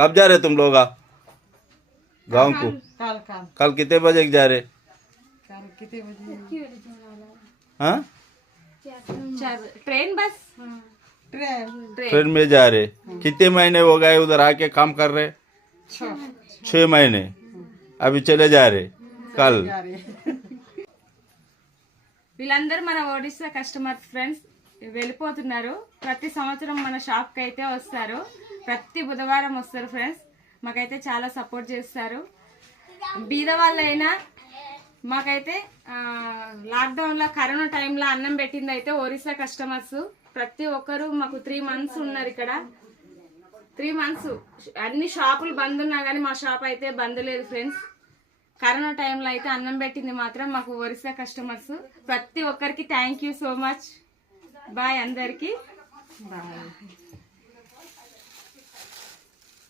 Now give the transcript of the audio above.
कब जा रहे तुम लोग गाँव को? कल कितने बजे जा रहे? हाँ ट्रेन बस ट्रेन में जा रहे। कितने महीने हो गए उधर आके काम कर रहे? 6 महीने। अभी चले जा रहे कल। వీళ్ళందరూ మన ఒడిశా కస్టమర్స్ ఫ్రెండ్స్ వెళ్ళిపోతున్నారు. ప్రతి సంవత్సరం మన షాప్కి అయితే వస్తారు. ప్రతి బుధవారం వస్తారు ఫ్రెండ్స్. మాకైతే చాలా సపోర్ట్ చేస్తారు. బీద వాళ్ళైనా మాకైతే లాక్డౌన్లో కరోనా టైంలో అన్నం పెట్టింది అయితే ఒరిస్సా కస్టమర్స్ ప్రతి ఒక్కరు మాకు 3 months ఉన్నారు ఇక్కడ. 3 months అన్ని షాపులు బంద్ ఉన్నా కానీ మా షాప్ అయితే బంద్ లేదు ఫ్రెండ్స్. కరోనా టైంలో అయితే అన్నం పెట్టింది మాత్రం మాకు ఒరిస్సా కస్టమర్స్. ప్రతి ఒక్కరికి thank you so much. Bye అందరికి. బాయ్.